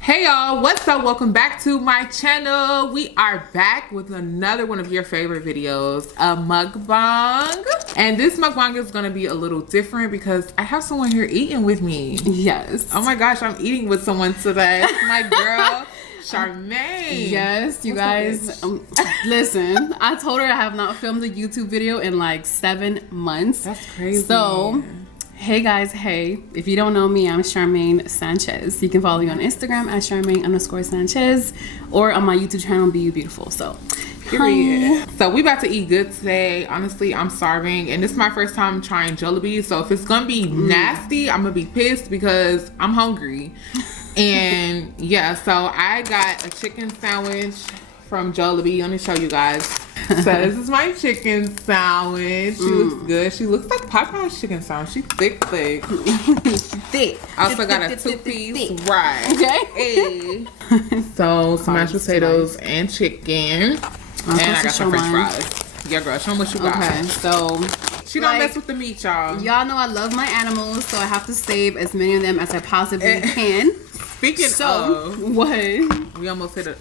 Hey y'all, what's up? Welcome back to my channel. We are back with another one of your favorite videos, a mukbang. And this mukbang is gonna be a little different because I have someone here eating with me. Yes. Oh my gosh, I'm eating with someone today. My girl, Charmaine. Yes, you guys. Listen, I told her I have not filmed a YouTube video in like 7 months. That's crazy. So, hey guys, hey. If you don't know me, I'm Charmaine Sanchez. You can follow me on Instagram at Charmaine_Sanchez or on my YouTube channel, Be You Beautiful. So, period. So we about to eat good today. Honestly, I'm starving and this is my first time trying Jollibee. So if it's gonna be nasty, I'm gonna be pissed because I'm hungry. And yeah, so I got a chicken sandwich from Jollibee. Let me show you guys. So this is my chicken sandwich. She looks good. She looks like Popeye's chicken sandwich. She's thick. thick. I also got a 2-piece. Right. Okay. Hey. So some mashed potatoes and chicken. And I got some french fries. Yeah, girl, show them what you got. Okay, so she don't mess with the meat, y'all. Y'all know I love my animals, so I have to save as many of them as I possibly can. Speaking of, what? I almost hit a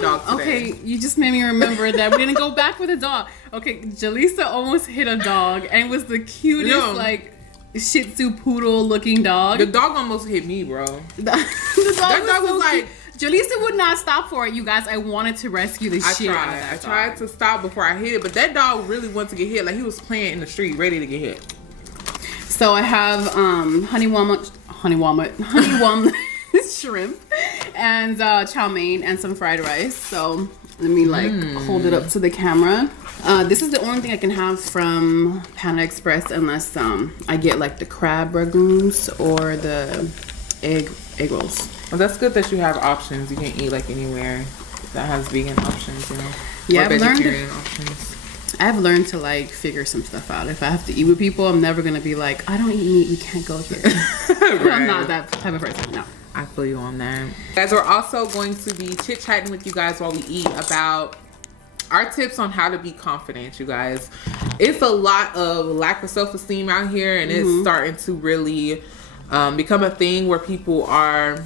dog today. Okay, you just made me remember that we didn't go back with a dog. Okay, Jaleesa almost hit a dog and it was the cutest, like, Shih Tzu poodle looking dog. The dog almost hit me, bro. The dog was like, Jaleesa would not stop for it, you guys. I wanted to rescue the shit out of that dog. I tried to stop before I hit it, but that dog really wanted to get hit. Like, he was playing in the street, ready to get hit. So I have honey walnut shrimp and chow mein and some fried rice. So let me hold it up to the camera. This is the only thing I can have from Panda Express unless I get like the crab ragoons or the egg rolls. Well, that's good that you have options. You can eat like anywhere that has vegan options, you know. Yeah, or vegetarian options. I've learned to like figure some stuff out. If I have to eat with people, I'm never gonna be like, I don't eat meat, we can't go here. Right. I'm not that type of person. No. I feel you on that. Guys, we're also going to be chit-chatting with you guys while we eat about our tips on how to be confident, you guys. It's a lot of lack of self-esteem out here, and it's starting to really become a thing where people are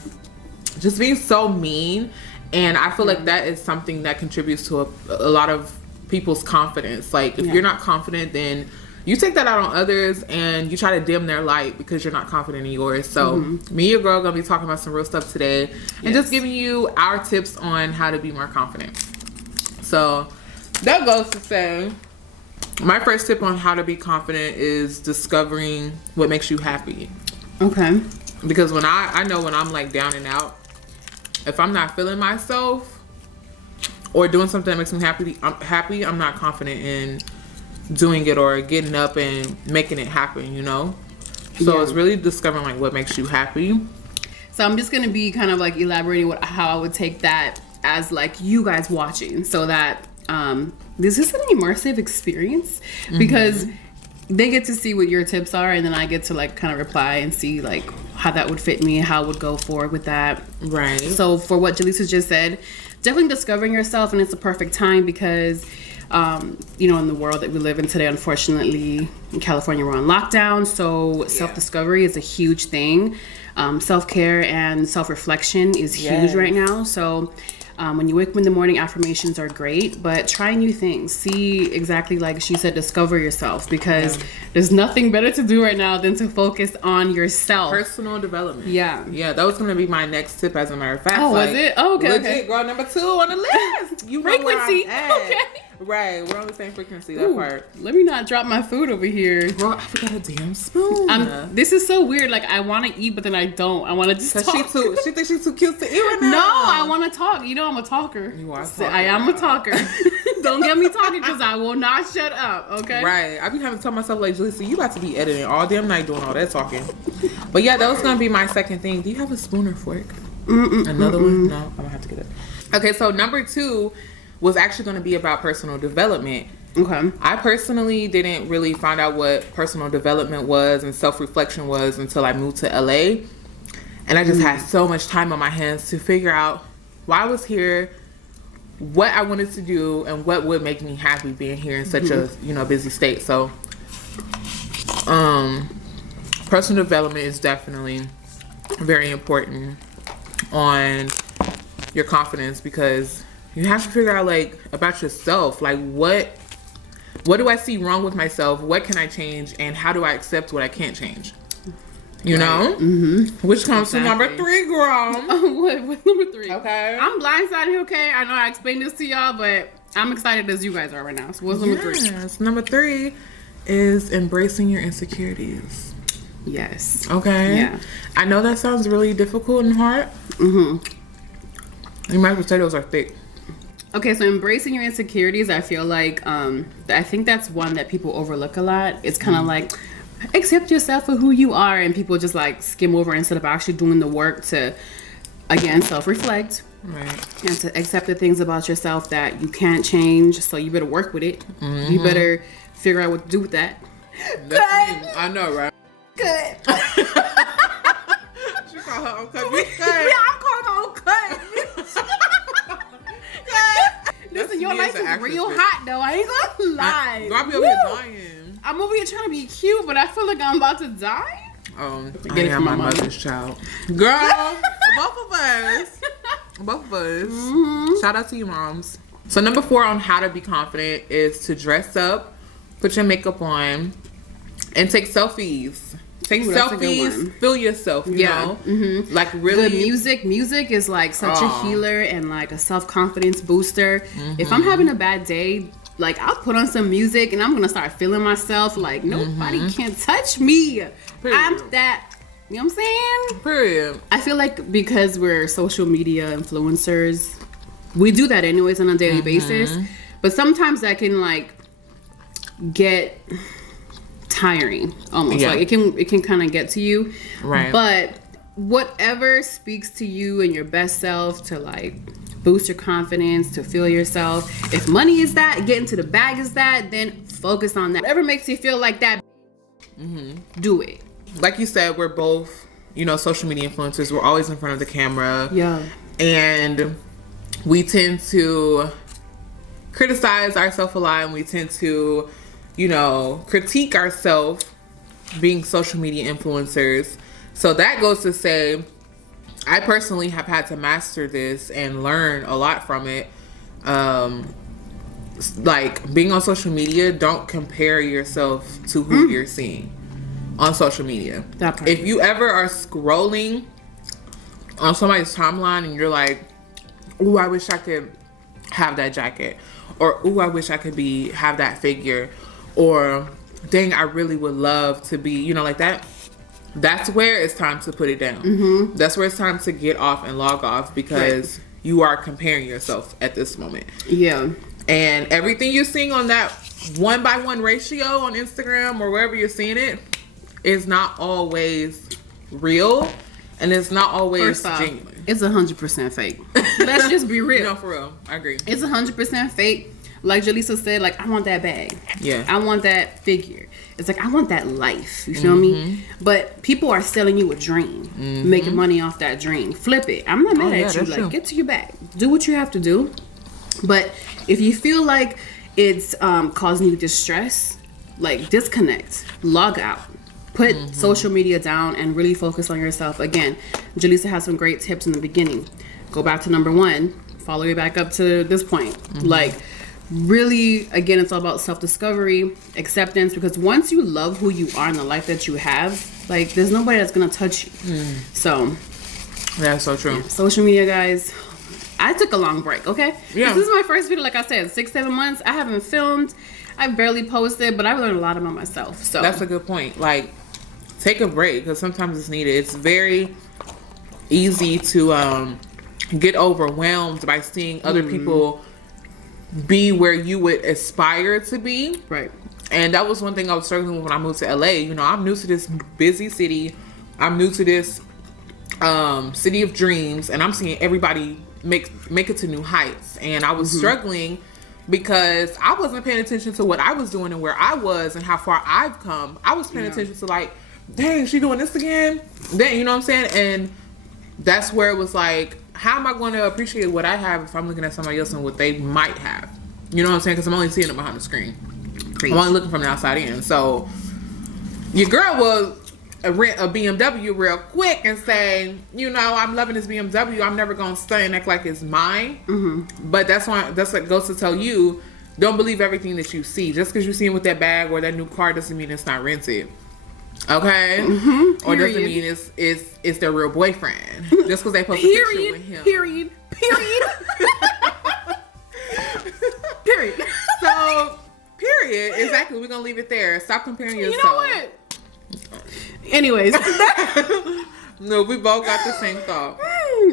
just being so mean. And I feel like that is something that contributes to a lot of people's confidence. Like, if you're not confident, then you take that out on others and you try to dim their light because you're not confident in yours. So me and your girl gonna be talking about some real stuff today and just giving you our tips on how to be more confident. So that goes to say, my first tip on how to be confident is discovering what makes you happy. Okay. Because when I know when I'm like down and out, if I'm not feeling myself or doing something that makes me happy, I'm not confident in doing it or getting up and making it happen, you know. So it's really discovering like what makes you happy. So I'm just gonna be kind of like elaborating how I would take that as like you guys watching, so that this is an immersive experience because they get to see what your tips are, and then I get to like kind of reply and see like how that would fit me, how I would go forward with that. Right. So for what Jaleesa just said, definitely discovering yourself, and it's a perfect time because you know, in the world that we live in today, unfortunately, in California, we're on lockdown. So self-discovery is a huge thing. Self-care and self-reflection is huge right now. So when you wake up in the morning, affirmations are great, but try new things. See, exactly like she said, discover yourself, because there's nothing better to do right now than to focus on yourself. Personal development. Yeah. Yeah, that was going to be my next tip, as a matter of fact. Oh, was it? Oh, okay. Legit, girl, number 2 on the list. You frequency. Okay. Right, we're on the same frequency, that part. Let me not drop my food over here. Girl, I forgot a damn spoon. This is so weird. Like, I want to eat, but then I don't. I want to just talk. She thinks she's too cute to eat right now. No, I want to talk. You know I'm a talker. You are a talker. I am a talker. Don't get me talking because I will not shut up, okay? Right. I be having to tell myself, like, Jaleesa, you about to be editing all damn night doing all that talking. But yeah, that was going to be my second thing. Do you have a spoon or fork? Another one? No, I'm going to have to get it. Okay, so number 2 was actually going to be about personal development. Okay. I personally didn't really find out what personal development was and self-reflection was until I moved to LA. And I just had so much time on my hands to figure out why I was here, what I wanted to do, and what would make me happy being here in such a, you know, busy state. So Personal development is definitely very important on your confidence, because you have to figure out like about yourself, like what do I see wrong with myself, what can I change, and how do I accept what I can't change, you know? Which comes to number 3, girl. What's number 3? Okay, I'm blindsided. Okay, I know I explained this to y'all, but I'm excited as you guys are right now. So what's number 3? Yes, number 3 is embracing your insecurities. Yes. Okay. Yeah. I know that sounds really difficult and hard. Your mashed potatoes are thick. Okay, so embracing your insecurities, I feel like, I think that's one that people overlook a lot. It's kind of like, accept yourself for who you are, and people just like skim over instead of actually doing the work to, again, self-reflect. Right. And to accept the things about yourself that you can't change. So you better work with it. You better figure out what to do with that. Good. I know, right? Good. She called her own cut. Yeah, I'm calling my own cut. Listen, your life is real hot though. I ain't gonna lie. I be over here dying. I'm over here trying to be cute, but I feel like I'm about to die. I am my mother's child. Girl, both of us. Both of us. Shout out to you moms. So number 4 on how to be confident is to dress up, put your makeup on, and take selfies. Take selfies, feel yourself, you know? Like really. Good music is like such a healer and like a self-confidence booster. If I'm having a bad day, like I'll put on some music and I'm gonna start feeling myself like nobody can touch me. Period. I'm that, you know what I'm saying? Period. I feel like because we're social media influencers, we do that anyways on a daily basis. But sometimes that can like get tiring almost. Like it can kind of get to you. Right. But whatever speaks to you and your best self to like boost your confidence, to feel yourself. If money is that, getting to the bag is that, then focus on that. Whatever makes you feel like that, do it. Like you said, we're both, you know, social media influencers. We're always in front of the camera. Yeah. And we tend to criticize ourselves a lot, and we tend to, you know, critique ourselves being social media influencers. So that goes to say, I personally have had to master this and learn a lot from it. Like being on social media, don't compare yourself to who you're seeing on social media. If you ever are scrolling on somebody's timeline and you're like, ooh, I wish I could have that jacket, or ooh, I wish I could have that figure, or dang, I really would love to be, you know, like that. That's where it's time to put it down. That's where it's time to get off and log off, because you are comparing yourself at this moment. Yeah. And everything you're seeing on that 1:1 ratio on Instagram or wherever you're seeing it is not always real, and it's not always genuine. It's 100% fake. Let's just be real. No, for real. I agree. It's 100% fake. Like Jaleesa said, like, I want that bag. Yeah. I want that figure. It's like, I want that life. You feel me? But people are selling you a dream. Making money off that dream. Flip it. I'm not mad at you. Like, true. Get to your bag. Do what you have to do. But if you feel like it's causing you distress, like, disconnect. Log out. Put social media down and really focus on yourself. Again, Jaleesa has some great tips in the beginning. Go back to number 1. Follow you back up to this point. Like, really, again, it's all about self-discovery, acceptance, because once you love who you are and the life that you have, like, there's nobody that's gonna touch you. So that's so true. Social media, guys, I took a long break. Okay, yeah, this is my first video. Like I said, 6-7 months. I haven't filmed, I barely posted, but I learned a lot about myself. So that's a good point. Like, take a break, because sometimes it's needed. It's very easy to get overwhelmed by seeing other people be where you would aspire to be. Right. And that was one thing I was struggling with when I moved to LA. You know, I'm new to this busy city. I'm new to this city of dreams, and I'm seeing everybody make it to new heights. And I was struggling because I wasn't paying attention to what I was doing and where I was and how far I've come. I was paying attention to, like, dang, she doing this again? Dang, you know what I'm saying? And that's where it was like, how am I going to appreciate what I have if I'm looking at somebody else and what they might have? You know what I'm saying? Because I'm only seeing it behind the screen. I'm only looking from the outside in. So Your girl will rent a BMW real quick and say, you know, I'm loving this BMW. I'm never gonna stay and act like it's mine. But that's what goes to tell you, don't believe everything that you see. Just because you see him with that bag or that new car doesn't mean it's not rented. Okay? Or doesn't mean it's their real boyfriend. Just because they post a picture with him. Period. So, period. Exactly. We're gonna leave it there. Stop comparing yourself. You know what? Anyways. No, we both got the same thought.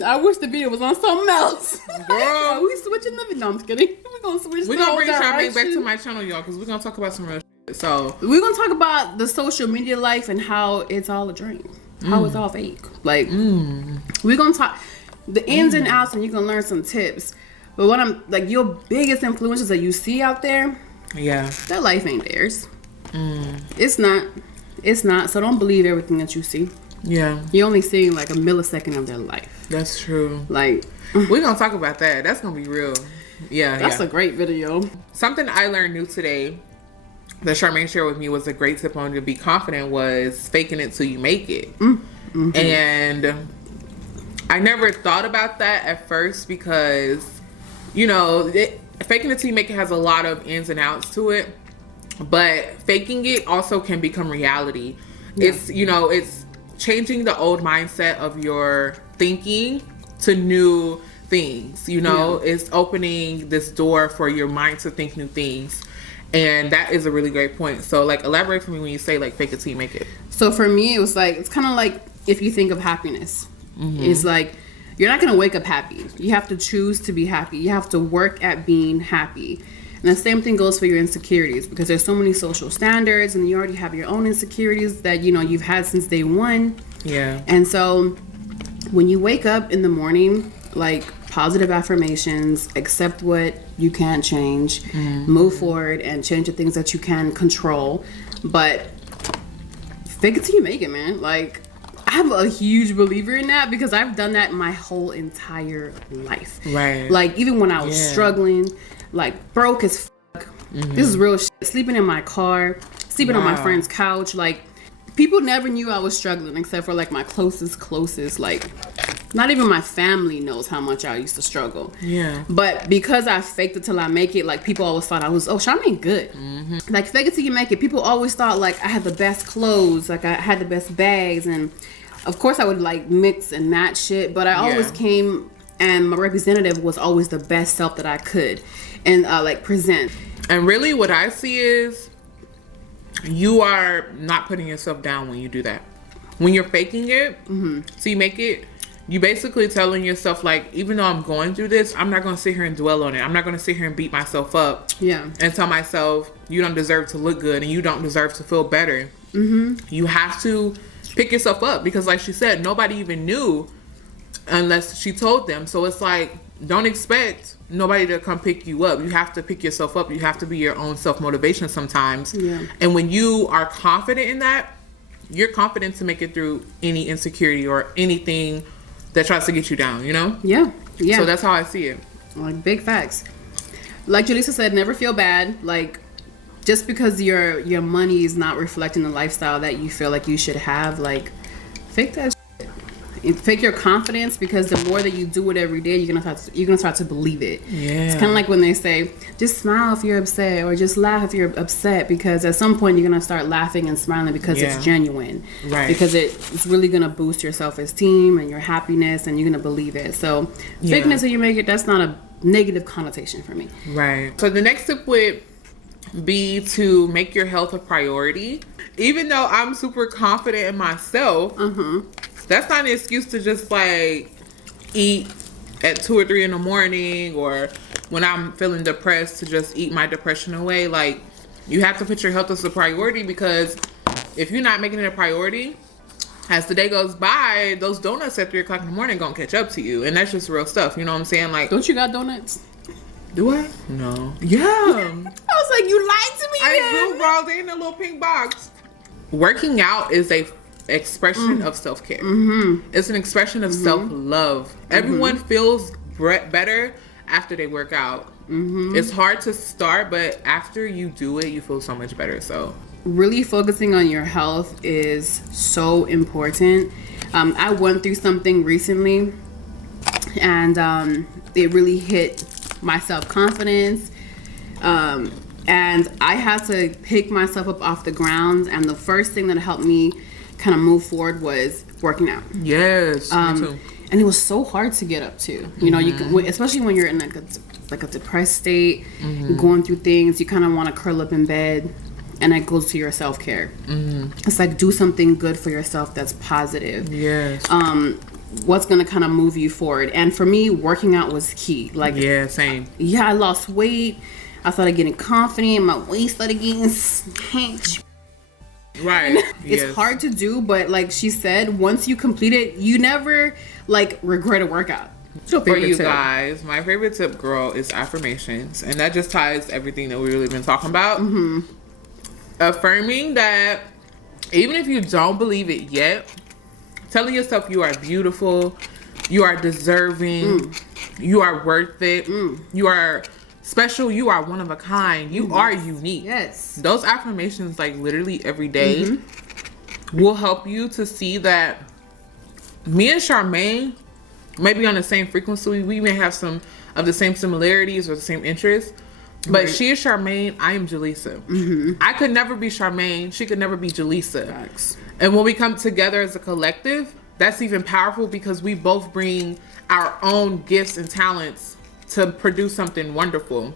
I wish the video was on something else. Girl. We switching the video. No, I'm just kidding. We're gonna switch. We're gonna bring Charmaine back to my channel, y'all, because we're gonna talk about some real shit. So we're gonna talk about the social media life and how it's all a dream. How it's all fake. Like we're gonna talk the ins and outs, and you can learn some tips. But what I'm like, your biggest influences that you see out there, that life ain't theirs. It's not. So don't believe everything that you see. Yeah. You're only seeing like a millisecond of their life. That's true. Like we're gonna talk about that. That's gonna be real. Yeah. That's a great video. Something I learned new today that Charmaine shared with me was a great tip on to be confident was faking it till you make it. And I never thought about that at first because, you know, faking it till you make it has a lot of ins and outs to it. But faking it also can become reality. It's, you know, it's changing the old mindset of your thinking to new things, you know. It's opening this door for your mind to think new things. And that is a really great point. So, like, elaborate for me when you say, like, fake it till you make it. So, for me, it was like, it's kind of like if you think of happiness. It's like, you're not going to wake up happy. You have to choose to be happy. You have to work at being happy. And the same thing goes for your insecurities, because there's so many social standards and you already have your own insecurities that, you know, you've had since day one. Yeah. And so when you wake up in the morning, like, positive affirmations, accept what you can't change, move forward and change the things that you can control. But fake it till you make it, man. Like, I'm a huge believer in that because I've done that my whole entire life. Right. Like, even when I was struggling, like, broke as fuck. This is real shit. Sleeping in my car, sleeping on my friend's couch. Like, people never knew I was struggling except for, like, my closest. Like, not even my family knows how much I used to struggle. Yeah. But because I faked it till I make it, like, people always thought I was, Charmaine good. Like, fake it till you make it. People always thought, like, I had the best clothes. Like, I had the best bags. And, of course, I would, like, mix and match shit. But I always came, and my representative was always the best self that I could. And, like, present. And really what I see is you are not putting yourself down when you do that. When you're faking it, so you make it, you basically telling yourself, like, even though I'm going through this, I'm not going to sit here and dwell on it. I'm not going to sit here and beat myself up. Yeah. And tell myself, you don't deserve to look good and you don't deserve to feel better. You have to pick yourself up because, like she said, nobody even knew unless she told them. So it's like, don't expect nobody to come pick you up. You have to pick yourself up. You have to be your own self-motivation sometimes. Yeah. And when you are confident in that, you're confident to make it through any insecurity or anything that tries to get you down, you know? Yeah. Yeah. So that's how I see it. Like, big facts. Like Julissa said, never feel bad. Like, just because your money is not reflecting the lifestyle that you feel like you should have, like, fake that shit. Fake your confidence, because the more that you do it every day, you're gonna start to believe it. Yeah. It's kind of like when they say, just smile if you're upset, or just laugh if you're upset, because at some point you're gonna start laughing and smiling because it's genuine. Right. Because it's really gonna boost your self-esteem and your happiness, and you're gonna believe it. So faking it till you make it, that's not a negative connotation for me. Right. So the next tip would be to make your health a priority. Even though I'm super confident in myself, that's not an excuse to just, like, eat at 2 or 3 in the morning, or when I'm feeling depressed to just eat my depression away. Like, you have to put your health as a priority, because if you're not making it a priority, as the day goes by, those donuts at 3 o'clock in the morning gonna catch up to you. And that's just real stuff. You know what I'm saying? Like, don't you got donuts? Do I? No. Yeah. I was like, you lied to me. I do, bro. They in a little pink box. Working out is a expression of self-care. It's an expression of self-love. Everyone feels better after they work out. It's hard to start, but after you do it, you feel so much better. So really focusing on your health is so important. I went through something recently, and it really hit my self-confidence. And I had to pick myself up off the ground, and the first thing that helped me kind of move forward was working out. Yes, me too. And it was so hard to get up to. You know, you can, especially when you're in like a depressed state, going through things, you kind of want to curl up in bed, and it goes to your self-care. It's like, do something good for yourself that's positive. Yes. What's gonna kind of move you forward. And for me, working out was key. Like, yeah, same. Yeah, I lost weight. I started getting confident. My waist started getting huge. Right. It's hard to do, but like she said, once you complete it, you never like regret a workout. For you guys, my favorite tip, girl, is affirmations, and that just ties everything that we've really been talking about. Affirming that even if you don't believe it yet, telling yourself you are beautiful, you are deserving, you are worth it, you are special, you are one of a kind, you are unique. Yes. Those affirmations, like literally every day, will help you to see that me and Charmaine may be on the same frequency. We may have some of the same similarities or the same interests. But she is Charmaine, I am Jaleesa. I could never be Charmaine, she could never be Jaleesa. Facts. And when we come together as a collective, that's even powerful because we both bring our own gifts and talents to produce something wonderful.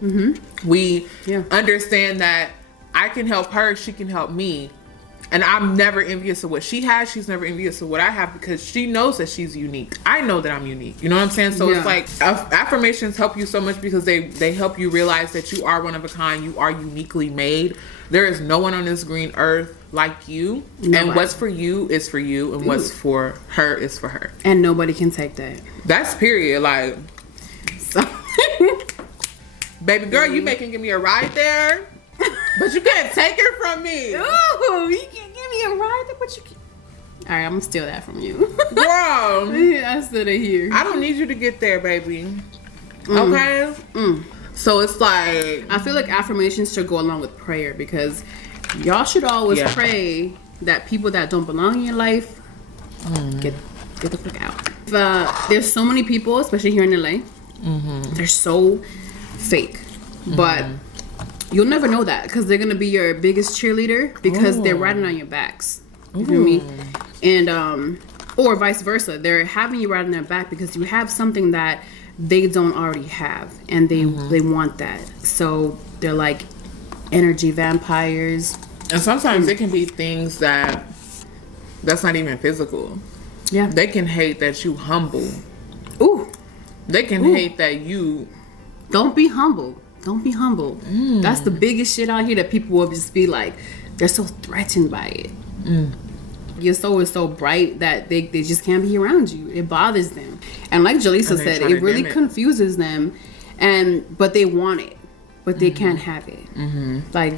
We understand that I can help her, she can help me. And I'm never envious of what she has. She's never envious of what I have because she knows that she's unique. I know that I'm unique. You know what I'm saying? So it's like affirmations help you so much because they help you realize that you are one of a kind. You are uniquely made. There is no one on this green earth like you. Nobody. And what's for you is for you. And what's for her is for her. And nobody can take that. That's period. Like, so, baby girl, you making give me a ride there? But you can't take it from me. Ooh, you can't give me a ride, but you can. All right, I'm gonna steal that from you. Girl. I stood it here. I don't need you to get there, baby. Okay? So it's like, I feel like affirmations should go along with prayer because y'all should always pray that people that don't belong in your life get the fuck out. There's so many people, especially here in LA, they're so fake. But you'll never know that because they're gonna be your biggest cheerleader because they're riding on your backs. You feel me? And or vice versa, they're having you ride on their back because you have something that they don't already have, and they want that. So they're like energy vampires. And sometimes it can be things that's not even physical. Yeah, they can hate that you humble. Ooh, they can hate that you don't be humble. Don't be humble. That's the biggest shit out here that people will just be like, they're so threatened by it. Your soul is so bright that they just can't be around you. It bothers them. And like Jaleesa said, it really confuses them. But they want it. But they can't have it. Like,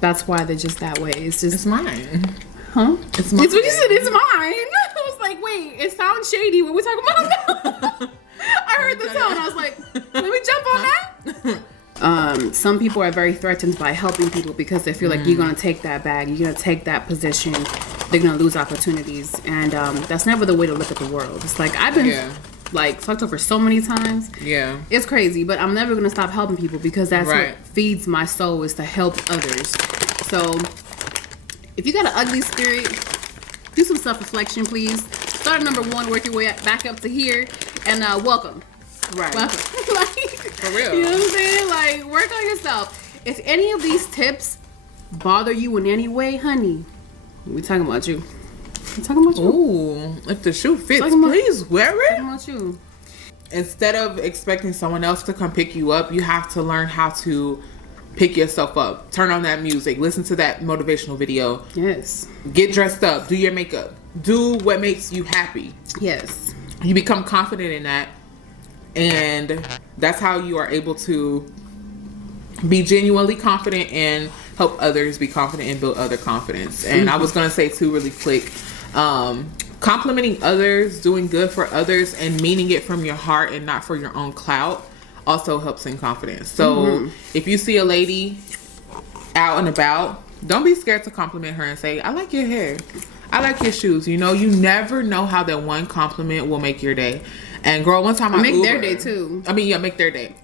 that's why they're just that way. It's just... It's mine. Huh? It's mine. It's what you said, it's mine. I was like, wait, it sounds shady. What we talking about? I heard the tone. I was like, let me jump on that. Some people are very threatened by helping people because they feel like you're going to take that bag, you're going to take that position, they're going to lose opportunities, and that's never the way to look at the world. It's like, I've been like fucked over so many times. Yeah, it's crazy, but I'm never going to stop helping people because that's what feeds my soul, is to help others. So if you got an ugly spirit, do some self-reflection, please. Start at number 1, work your way back up to here, and welcome. Like, for real. You know what I'm saying? Like, work on yourself. If any of these tips bother you in any way, honey, we're talking about you. We're talking about you. Ooh, if the shoe fits, please wear it. Talking about you. Instead of expecting someone else to come pick you up, you have to learn how to pick yourself up. Turn on that music. Listen to that motivational video. Yes. Get dressed up. Do your makeup. Do what makes you happy. Yes. You become confident in that. And that's how you are able to be genuinely confident and help others be confident and build other confidence. And I was going to say too, really quick, complimenting others, doing good for others, and meaning it from your heart and not for your own clout also helps in confidence. So if you see a lady out and about Don't be scared to compliment her and say, I like your hair. I like your shoes. You know, you never know how that one compliment will make your day. And girl, one time make their day too. Make their day.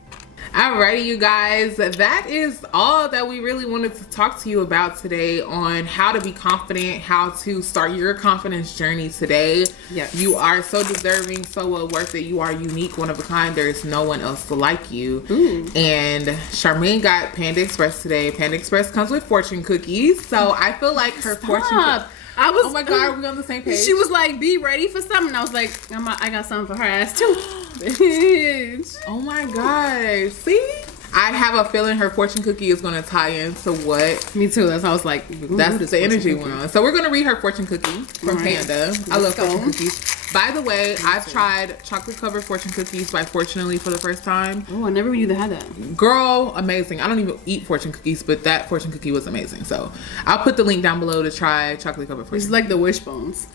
Alrighty, you guys, that is all that we really wanted to talk to you about today on how to be confident, how to start your confidence journey today. Yes. You are so deserving, so well worth it. You are unique, one of a kind. There is no one else like you. Ooh. And Charmaine got Panda Express today. Panda Express comes with fortune cookies, so I feel like her fortune. Oh my God, are we on the same page? She was like, "Be ready for something." I was like, "I got something for her ass too." Bitch. Oh my God. See? I have a feeling her fortune cookie is going to tie into what? Me too. That's how I was like, that's the energy we're on. So we're going to read her fortune cookie from Panda. I love fortune cookies. By the way, I've tried chocolate covered fortune cookies by Fortunately for the first time. Oh, I never knew they had that. Girl, amazing. I don't even eat fortune cookies, but that fortune cookie was amazing. So I'll put the link down below to try chocolate covered fortune. It's like the wishbones.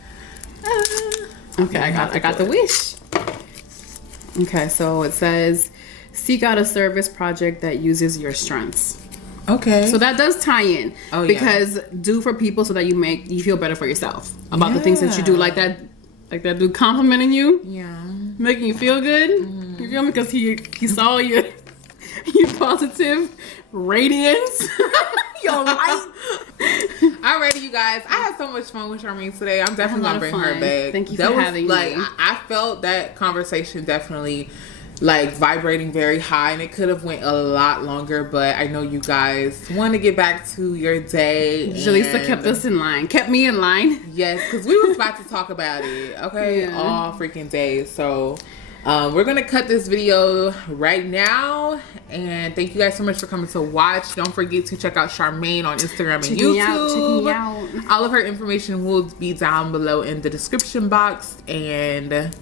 Okay, I got the wish. Okay, so it says, seek out a service project that uses your strengths. Okay. So that does tie in. Oh, yeah. Because do for people so that you feel better for yourself about the things that you do, like that dude complimenting you. Yeah. Making you feel good. Mm-hmm. You feel me? Because he saw your positive radiance. Your light. Alrighty, you guys. I had so much fun with Charmaine today. I'm definitely gonna bring her back. Thank you for having me. I felt that conversation definitely like vibrating very high, and it could have went a lot longer, but I know you guys want to get back to your day. Jaleesa kept me in line. Yes, because we was about to talk about it, okay, all freaking day. So we're gonna cut this video right now, and thank you guys so much for coming to watch. Don't forget to check out Charmaine on Instagram and YouTube. Check me out. All of her information will be down below in the description box, and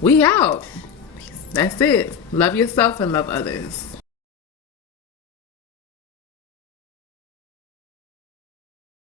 we out. That's it. Love yourself and love others.